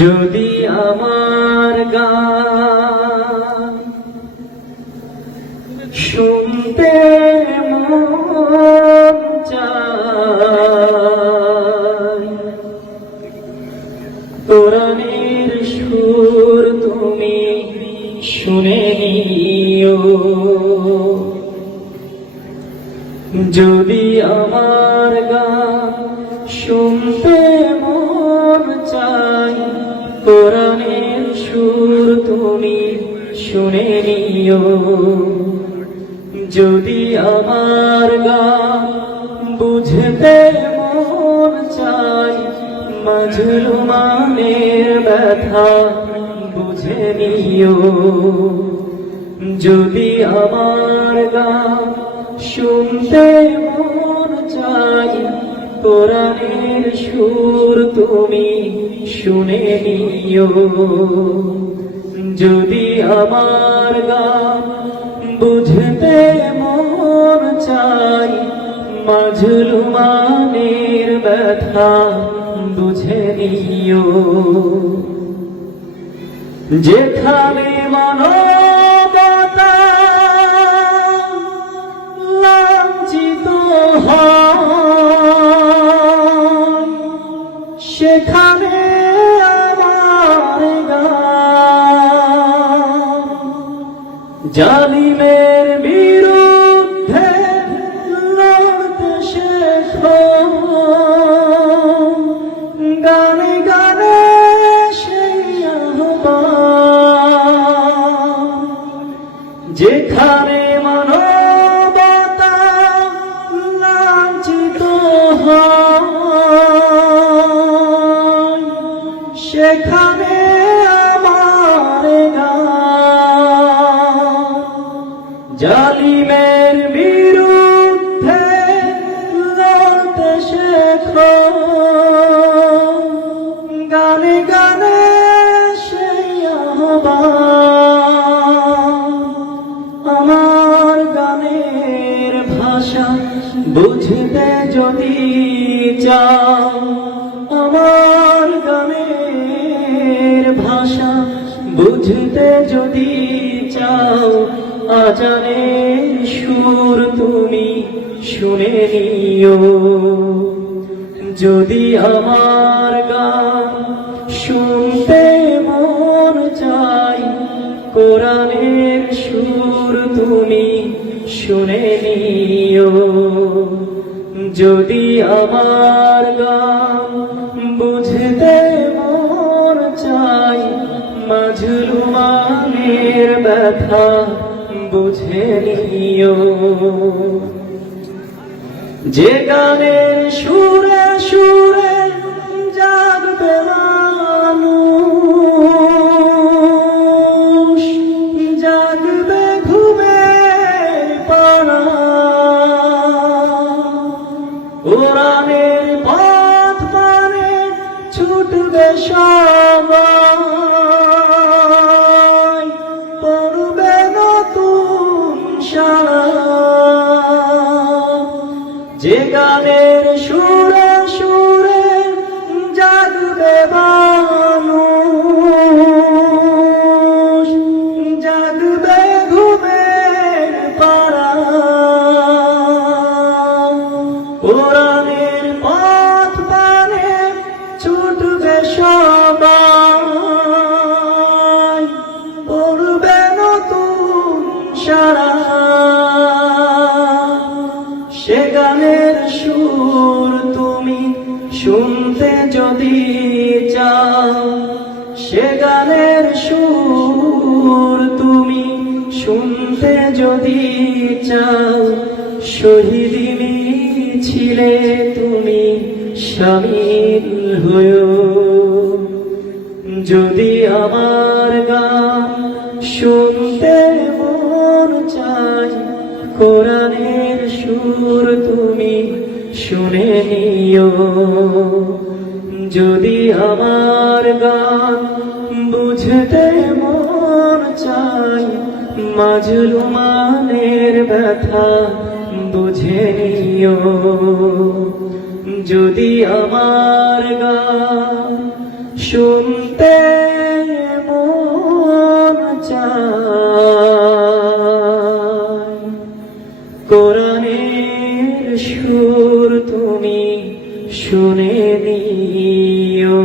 যদি আমার গান শুনতে মন চায়, কোরআনের সুর তুমি শুনে নিও। যদি আমার গান শুনতে মন চায়, কোরআনের সুর তুমি শুনে নিও। যদি আমার গান বুঝতে মন চায়, মাজলুমানের ব্যথা বুঝে নিও। যদি আমার গান শুনতে মন চায়, কোরআনের সুর তুমি শুনে নিও। যদি আমার গান বুঝতে মন চায়, মাজলুমানের ব্যথা বুঝে নিও। যেখানে মানবতা লাঞ্ছিত হয়, সেখানে আমার গান জালিমের বিরুদ্ধে লড়তে শেখো। গানে গানে সেই আহ্বান, যেখানে মানবতা লাঞ্ছিত হয়, সেখানে আমার গান জালিমের বিরুদ্ধে লড়তে শেখো। গানে গানে সেই আহ্বান, আমার গানের ভাষা বুঝতে যদি চাও, আমার গানের ভাষা বুঝতে যদি চাও, আজানের সুর তুমি শুনে নিও। যদি আমার গান শুনতে মন চায়, কোরআনের সুর তুমি শুনে নিও। যদি আমার গান বুঝতে মন চায়, মাজলুমানের ব্যথা বুঝে নিও। যে গানের সুরে সুরে জাগবে মানুষ, জাগবে ঘুমে পাড়া, কোরআনের পথ পানে ছুটবে সবাই, পড়বে নতুন সারা। যে গানের সুরে সুরে জাগবে মানুষ, জাগবে ঘুমের পাড়া, কোরআনের পথ পানে ছুটবে সবাই, পড়বে নতুন সারা। সে গানের সুর তুমি শুনতে যদি চাও, সে গানের সুর তুমি শুনতে যদি চাও, শহীদি মিছিলে তুমি শামিল হয়ো। যদি আমার গান শুনতে মন চায়, কোরআনের সুর তুমি শুনে নিও। যদি আমার গান বুঝতে মন চায়, মাজলুমানের ব্যথা বুঝে নিও। যদি আমার গান শুনতে শুনতে মন চায়, কোরআনের সুর তুমি শুনে নিও।